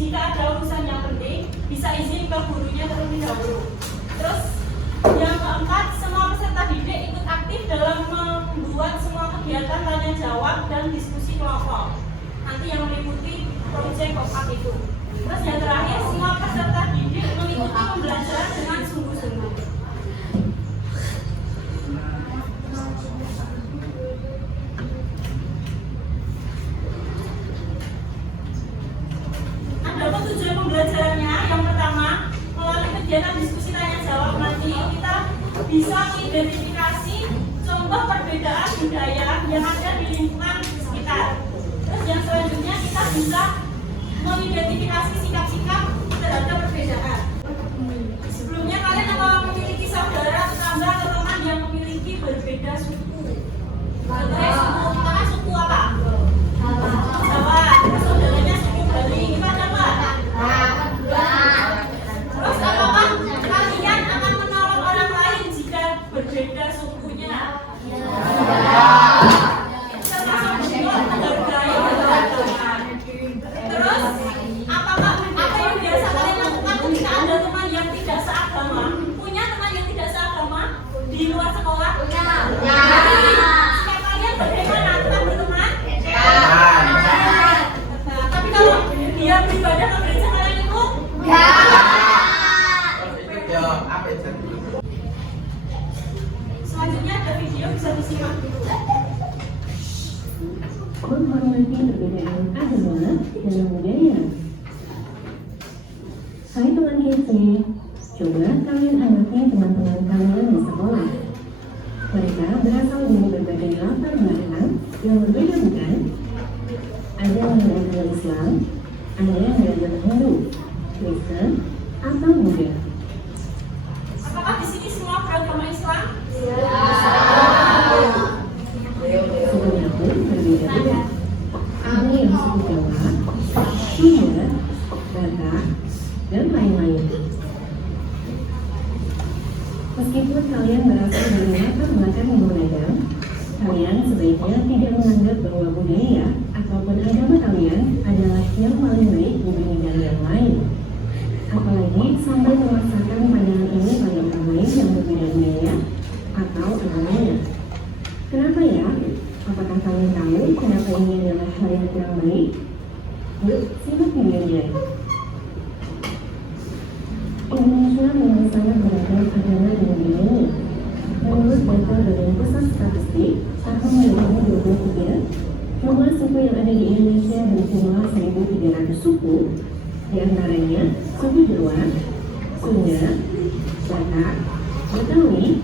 jika ada urusan yang penting, bisa izin ke gurunya terlebih dahulu. Terus yang keempat, semua peserta didik ikut aktif dalam membuat semua kegiatan tanya jawab dan diskusi kelompok. Nanti yang meliputi proyek kompak itu. Terus yang terakhir, semua peserta didik mengikuti pembelajaran dengan sungguh-sungguh. Ada tujuan pembelajarannya. Yang pertama, melalui kegiatan diskusi tanya jawab nanti kita bisa mengidentifikasi contoh perbedaan budaya yang ada di lingkungan sekitar. Terus yang selanjutnya kita bisa mengidentifikasi sikap-sikap terhadap perbedaan. Sebelumnya kalian apa memiliki saudara, tetangga, atau teman yang memiliki berbeda suku? Contohnya suku, kita kan suku apa? Jawa. Terus saudaranya suku Bali, kita ada apa? Terus apakah kalian akan menolong orang lain jika berbeda sukunya? Termasuk juga menghargai keberagaman. Terus apakah apa yang biasa kalian lakukan ketika ada teman yang tidak seagama? Punya teman yang tidak seagama di luar sekolah? Sikap kalian bagaimana tentang berteman? Tapi kalau dia beribadah ke gereja kalian ikut? Selanjutnya ada video, bisa disimak dulu. Menghormati perbedaan agama dan budaya. Hai teman kece, coba kalian amati teman-teman kalian di sekolah. Mereka berasal dari berbagai latar belakang yang berbeda, bukan? Ada yang beragama Islam, ada yang beragama Hindu, Kristen, atau Buddha. Apakah di sini semua beragama Islam? Sukunya pun berbeda-beda. Ada yang suku Jawa, Sunda, Batak, dan lain-lain. Meskipun kalian berasal dari latar belakang yang beragam, kalian sebaiknya tidak menganggap bahwa budaya ataupun agama kalian adalah yang paling baik dibandingkan yang lain. Apalagi sampai memaksakan pandangan ini pada orang lain yang berbeda budaya atau agamanya. Kenapa ya? Apakah kalian tahu kenapa ini adalah hal yang kurang baik? Yuk, simak videonya. Indonesia memang sangat beragam agama dan budayanya. Menurut data Badan Pusat Statistik tahun 2023, jumlah suku yang ada di Indonesia berjumlah 1.300 suku, di antaranya suku Jawa, Sunda, Batak, Betawi,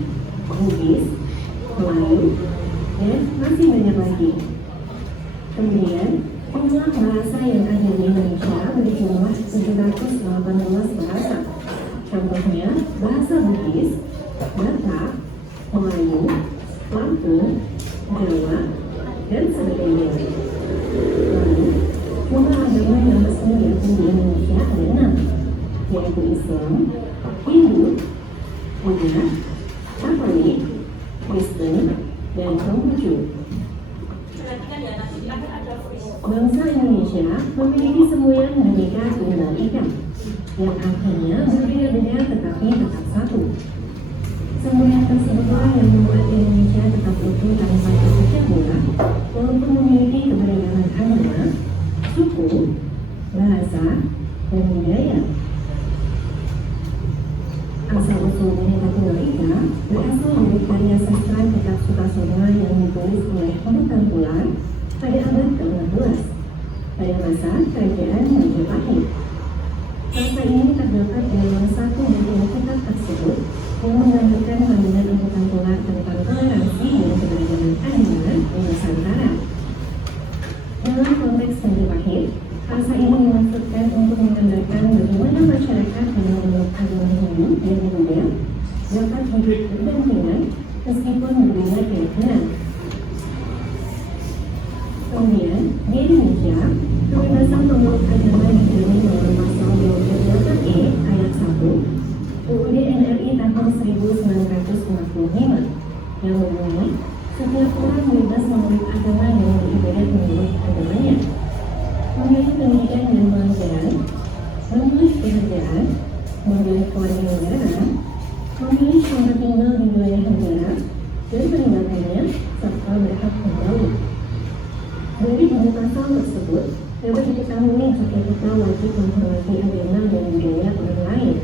Bugis, Melayu, dan masih banyak lagi. Kemudian, jumlah bahasa yang ada di Indonesia berjumlah 718 bahasa. Contohnya, bahasa Bugis, Batak, Melayu, Lampung, Jawa, dan sebagainya. Lalu, jumlah agama yang resmi diakui di Indonesia ada 6, yaitu Islam, Hindu, Buddha, Katolik, Kristen, dan Konghucu. Bangsa Indonesia memiliki semboyan Bhinneka Tunggal Ika, yang artinya berbeda-beda tetapi tetap satu. Semboyan tersebutlah yang membuat Indonesia tetap utuh tanpa terpecah belah, walaupun memiliki keberagaman agama, suku, bahasa, dan budaya. Asal-usul Bhinneka Tunggal Ika berasal dari karya sastra Kitab Sutasoma yang ditulis oleh Pemutangkular pada abad ke-16 pada masa kerajaan Majapahit. Bangsa ini terdapat dalam satu bagian kitab tersebut yang menggambarkan pandangan Pemutangkular tentang toleransi dan keberagaman agama di Nusantara. Dalam konteks Majapahit, pasal ini dimaksudkan untuk menggambarkan bagaimana masyarakat yang memeluk agama Hindu dan Buddha dapat hidup berdampingan meskipun berbeda keyakinan. Kemudian, di Indonesia, kebebasan memeluk agama dijamin melalui pasal 28E ayat 1 UUD NRI tahun 1945 yang berbunyi, setiap orang bebas memeluk agama dan beribadah menurut agamanya, memilih pendidikan dan pengajaran, memilih pekerjaan, memilih kewarganegaraan, memilih tempat tinggal di wilayah negara, dan meninggalkannya, serta berhak kembali. Dari dua pasal tersebut, dapat diketahui jika kita wajib menghormati agama dan budaya orang lain.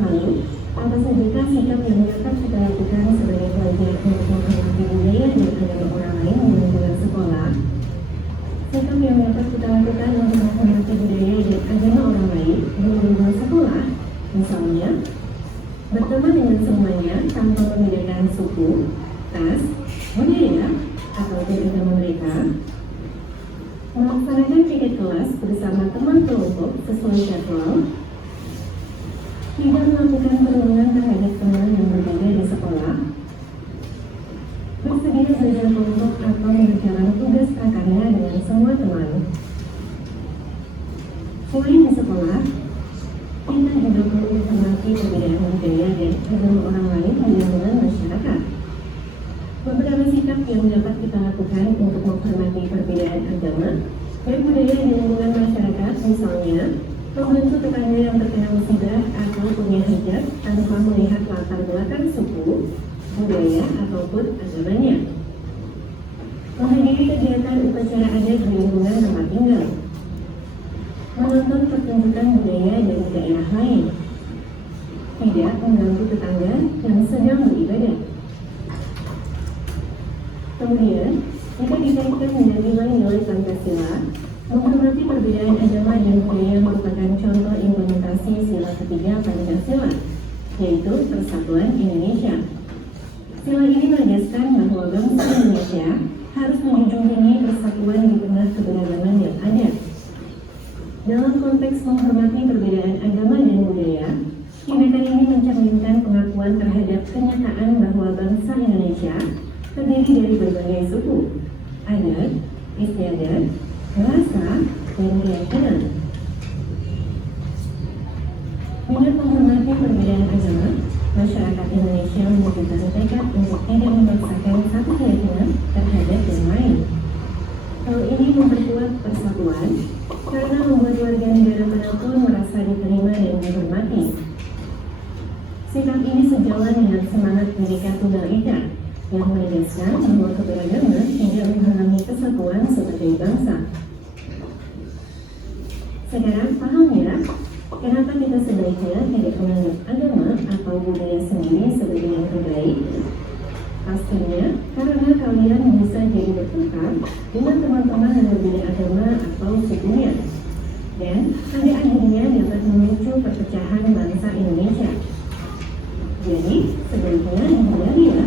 Lalu, apa saja sikap yang dapat kita lakukan sebagai pelajar untuk menghormati budaya dan agama orang lain di lingkungan sekolah? Sikap yang dapat kita lakukan untuk menghormati budaya dan agama orang lain di lingkungan sekolah, misalnya, berteman dengan semuanya tanpa membedakan suku, ras, budaya, atau agama mereka, melaksanakan piket kelas bersama teman kelompok sesuai jadwal, tidak melakukan perundungan terhadap teman yang berbeda di sekolah, bersedia belajar kelompok atau mengerjakan tugas prakarya dengan semua teman. Selain di sekolah, kita juga perlu menghormati perbedaan budaya dan agama orang lain di lingkungan masyarakat. Beberapa sikap yang dapat kita lakukan untuk menghormati perbedaan agama dan budaya di lingkungan masyarakat, misalnya membantu tetangga yang terkena musibah atau punya hajat tanpa melihat latar belakang suku, budaya, ataupun agamanya. Menghadiri kegiatan upacara adat di lingkungan tempat tinggal. Menonton pertunjukan budaya dari daerah lain. Tidak mengganggu tetangga yang sedang beribadah. Kemudian, jika dikaitkan dengan nilai-nilai Pancasila, menghormati perbedaan agama dan budaya merupakan contoh implementasi sila ketiga Pancasila, yaitu Persatuan Indonesia. Sila ini menegaskan bahwa bangsa Indonesia harus menjunjung tinggi persatuan di tengah keberagaman yang ada. Dalam konteks menghormati perbedaan agama dan budaya, tindakan ini mencerminkan pengakuan terhadap kenyataan bahwa bangsa Indonesia terdiri dari berbagai suku, adat, istiadat, bahasa, dan keyakinan. Dengan menghormati perbedaan agama, masyarakat Indonesia menunjukkan tekad untuk tidak memaksakan satu keyakinan terhadap yang lain. Hal ini memperkuat persatuan karena membuat warga negara manapun merasa diterima dan dihormati. Sikap ini sejalan dengan semangat Bhinneka Tunggal Ika yang menegaskan bahwa keberagaman tidak menghalangi kesatuan sebagai bangsa. Sekarang paham ya, kenapa kita sebaiknya tidak menganggap agama atau budaya sendiri sebagai yang terbaik? Pastinya karena kalian bisa jadi bertengkar dengan teman-teman yang berbeda agama atau sukunya, dan pada akhirnya dapat memicu perpecahan bangsa Indonesia. Jadi sebaiknya dihindari ya,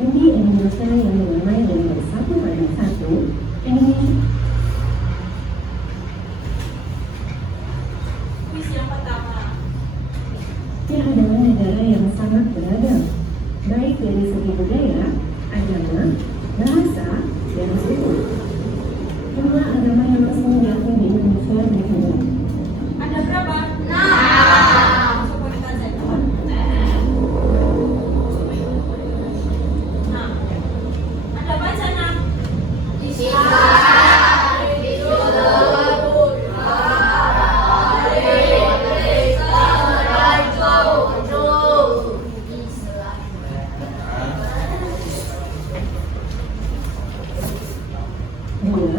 demi Indonesia yang damai dan bersatu pada satu Indonesia. Kuis yang pertama. Kita adalah negara yang sangat beragam, baik dari segi budaya, agama, bahasa, dan suku. Jumlah agama yang resmi diakui di Indonesia berjumlah. Ada berapa? Coba kita cek. Nah, ada bacanya. Dua,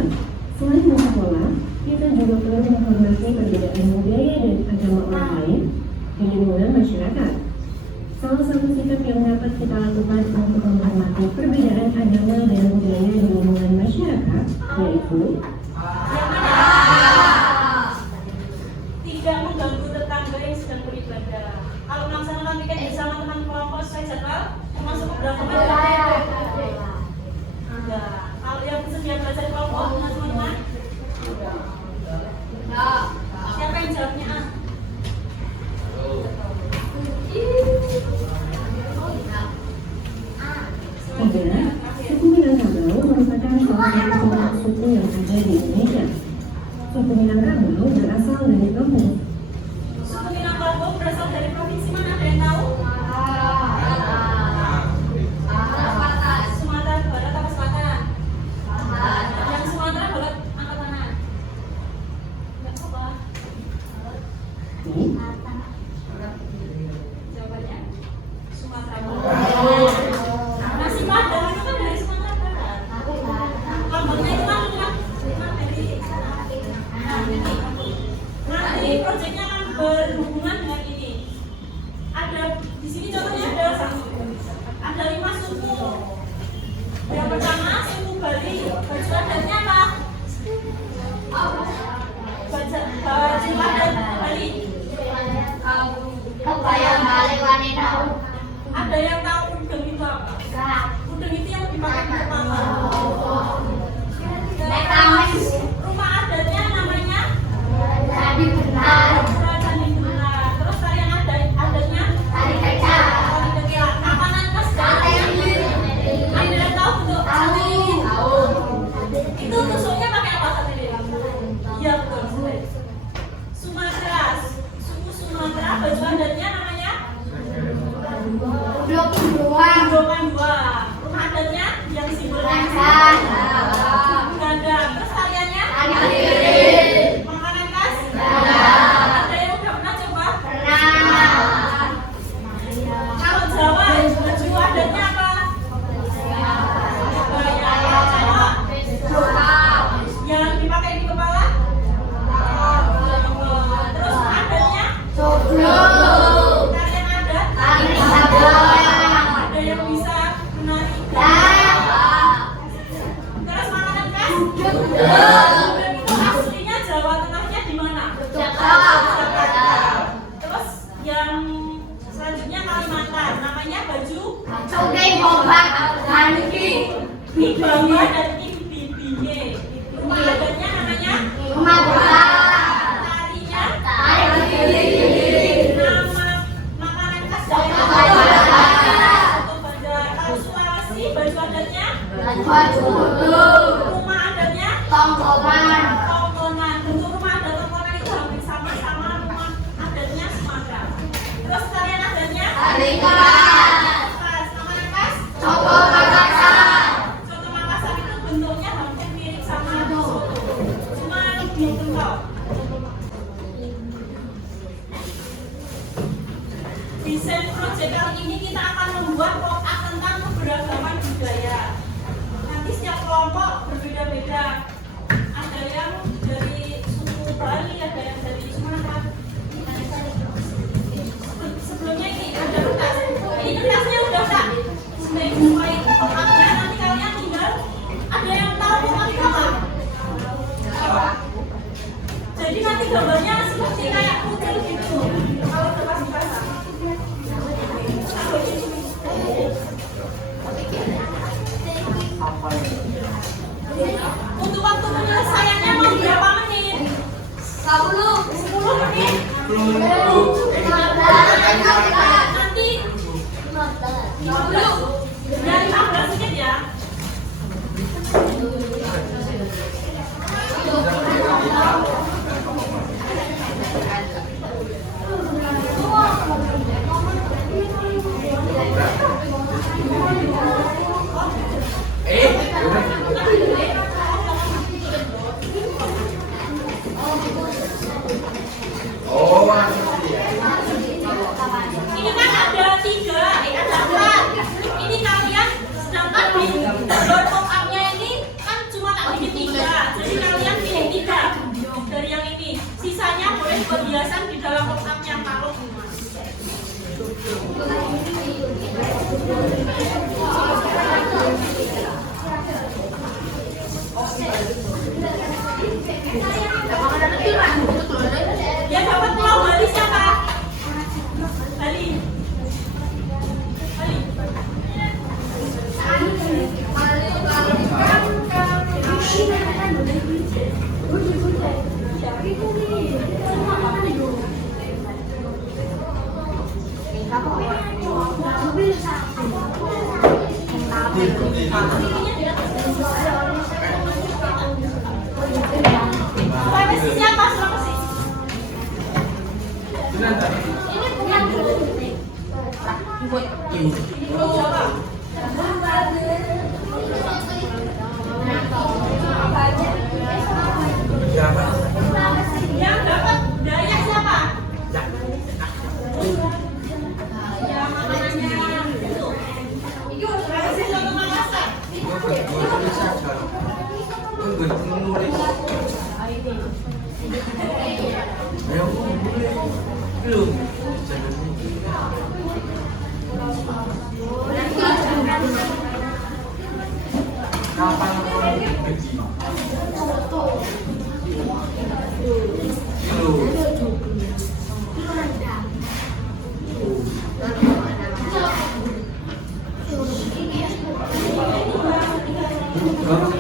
selain bersekolah, kita juga perlu menghormati perbedaan budaya dan agama orang lain di lingkungan masyarakat. Salah satu sikap yang dapat kita lakukan untuk menghormati perbedaan agama dan budaya di lingkungan masyarakat yaitu tidak mengganggu tetangga yang sedang beribadah. Kalau melaksanakan piket bersama teman kelompok sesuai jadwal, termasuk beberapa enggak. Kalau yang bersedia belajar kelompok dengan teman-teman, siapa yang jawabnya? Tiga, suku Minangkabau merupakan salah satu kelompok suku yang ada di Indonesia. Suku Minangkabau berasal dari kampung. Suku Minangkabau berasal dari provinsi mana? Ada yang tahu? Sumatera Barat atau Selatan? Yang Sumatera Barat angkat tangan. apa? Udeng itu yang dipakai di kepala. Rumah adatnya namanya Candi Benar. Terus tarian adatnya Tari Kecak. Makanan khas Anda tahu bentuk sate ini? Itu tusuknya pakai apa sate ini? Iya betul. Sumatera, suku Sumatera, baju adatnya namanya Gondokan 2. Rumah adatnya yang simbolnya ganda. Terus tariannya makanan khas ada yang udah pernah coba? Kalau Jawa, baju adatnya apa? Yang dipakai di kepala? Terus adatnya? Tarian adat? Ada yang bisa menari? Terus makanan khas? Udeng itu aslinya Jawa Tengahnya di mana? Jakarta. Terus yang selanjutnya Kalimantan, namanya baju Bibamba dan Bibinge. Rumah adatnya namanya tarinya nama makanan khas Soto Bandar. Kalau Sulawesi baju adatnya rumah adatnya Tongkonan. Bentuk rumah adat Tongkonan itu hampir sama rumah adatnya Sumatera. Terus tarian adatnya khas. Makanan khas Soto Makassar itu bentuknya hampir mirip sama soto, cuma lebih kental. Desain proyek kali ini kita akan membuat pop-up tentang keberagaman budaya. Nanti setiap kelompok berbeda-beda. Ada yang dari suku Bali, ada yang dari Sumatera. Sebelumnya ini ada kertas. Ini kertasnya udah tak sesuai pop-upnya. Nanti kalian tinggal, ada yang tahu pop-up itu apa? Jadi nanti gambarnya seperti kayak kucing gitu. Kalau udah pasti basah. Untuk waktu penyelesaiannya mau berapa menit? 10 menit. Nanti 10 dan 15 menit ya. Ini kan ada 3, ada 4. Ini kalian sedangkan di pop-up-nya ini kan cuma tak bikin 3. Jadi kalian pilih 3 dari yang ini. Sisanya boleh buat hiasan di dalam pop-up-nya kalau ya dapat pulau Bali siapa? Bali. Profesi siapa? Profesi. Ini bukan Ibu Jawa. Yang dapat Dayak siapa? Ya makanannya itu. Itu profesi Soto Makassar. Belum. Berapa?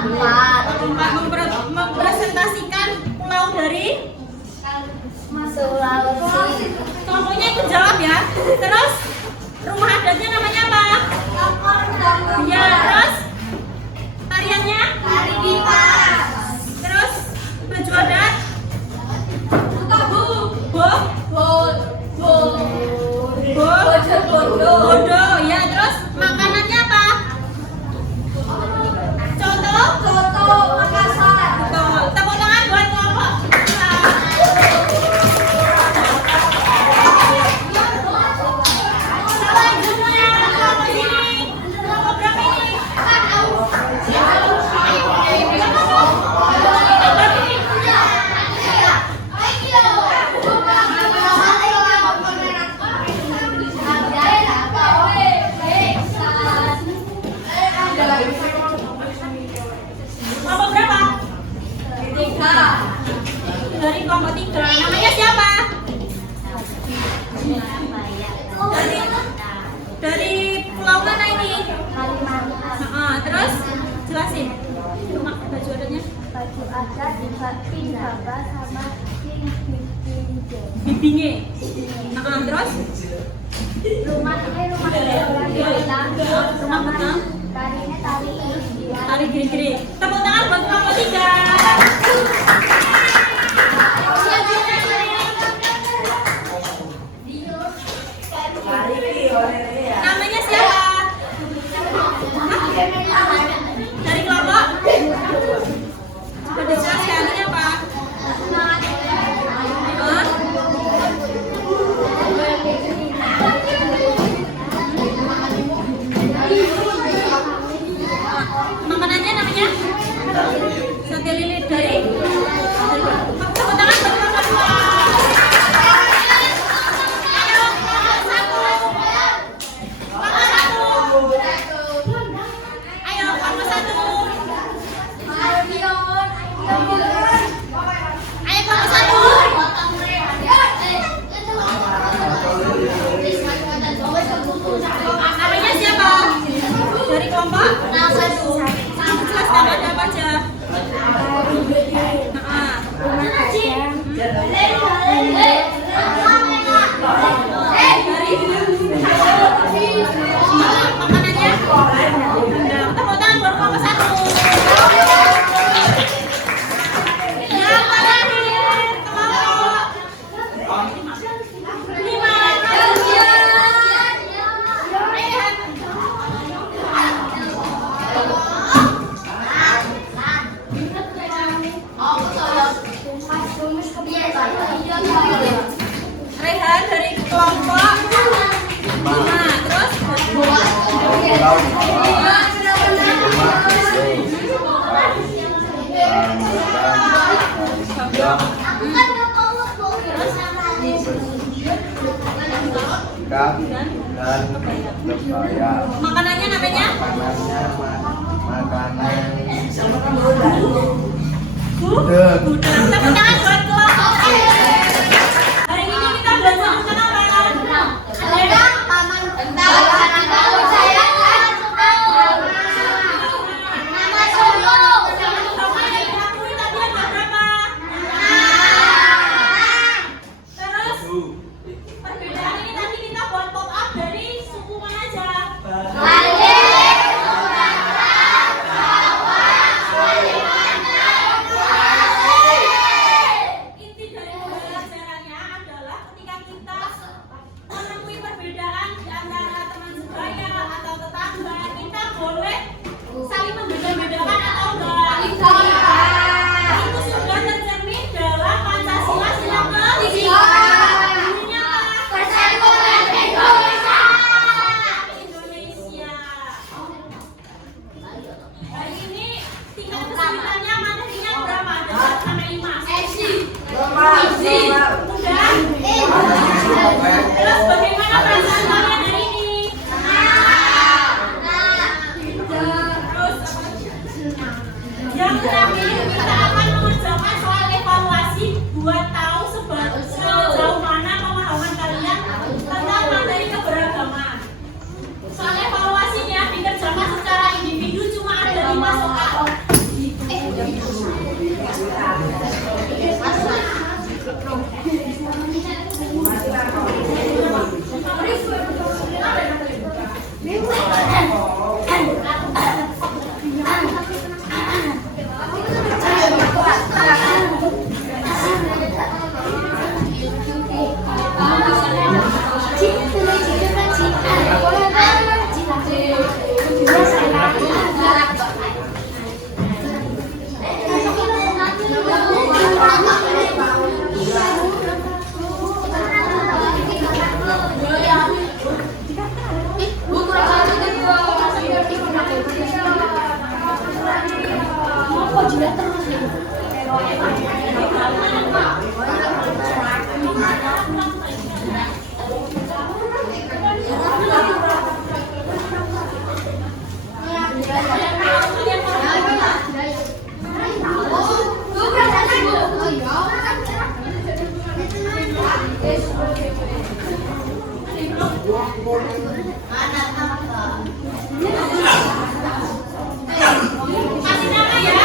4. Mempresentasikan pulau dari Sulawesi. kelompoknya ikut jawab ya. Terus rumah adatnya namanya apa? Ya, terus tariannya? Tari Dipas. Terus baju adat? Bodo. Ya, terus makanannya apa? Soto Makassar. Tepuk tangan buat kelompok. Selanjutnya kelompok sini. Kelompok berapa ini? Kelompok berapa? 3. Dari kelompok 3. Namanya siapa? Dari ada tiga sama Bibinge. Terus? rumah Rumah tarinya tari giri-giri. Tepuk tangan buat kelompok 3. Namanya siapa? Dari kelompok? Coba dijelaskan namanya apa? Hah? Makanannya namanya? Sate lilit dari? Tepuk tangan buat kelompok 2. Ayo, kelompok 1. Kelompok 1. Ayo, kelompok 1. Ayo, kelompok 1. Namanya siapa? Dari kelompok? Jelaskan ada apa aja? Makanannya? Tepuk tangan buat kelompok 1. Yang terakhir, kelompok 5. Rehan dari kelompok 5. Terus? Makanannya namanya? Gudeg. Tepuk tangan buat kelompok. Hari ini kita belajar tentang apa? Sama yang diakui tadi ada berapa? Terus perbedaan ini tadi kita buat pop up dari suku mana aja? Inti dari pembelajarannya adalah ketika kita menemui perbedaan di antara teman sebaya atau tetangga, kita boleh saling membeda-bedakan atau enggak? Itu sudah tercermin dalam Pancasila sila ke-3. Bunyinya apa? Indonesia. Hari ini tingkat kesulitannya materinya berapa? Ada 1 sampai 5. Udah? Terus bagaimana perasaan kalian hari ini? Terus yang terakhir kita akan mengerjakan soal evaluasi buat tahu sejauh mana pemahaman kalian tentang materi keberagaman. Soal evaluasinya dikerjakan secara individu, cuma ada 5 soal. Kasih nama ya.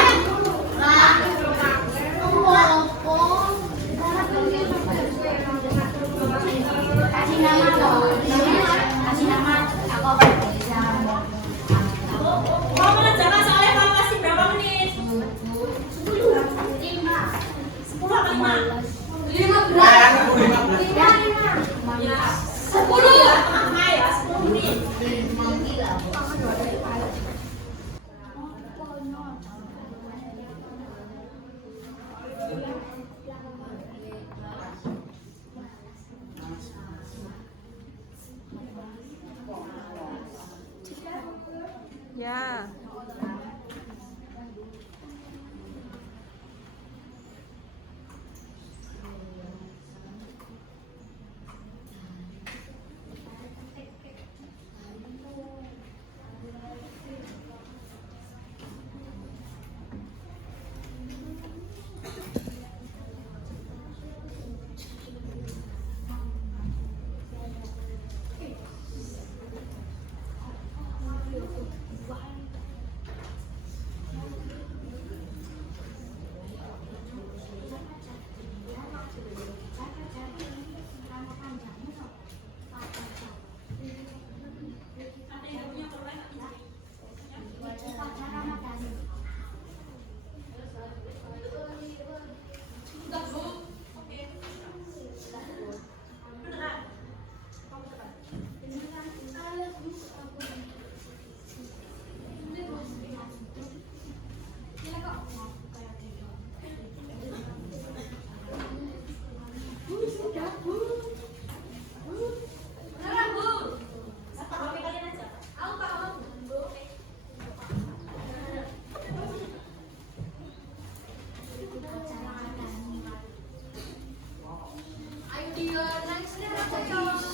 Ya. Ada yang punya korban nggak? Enggak, Bu. Oke. Beneran. Beneran, Bu. Apa HP kalian aja? Aku tahu, Bu. Ayo dia nangis dia apa ya?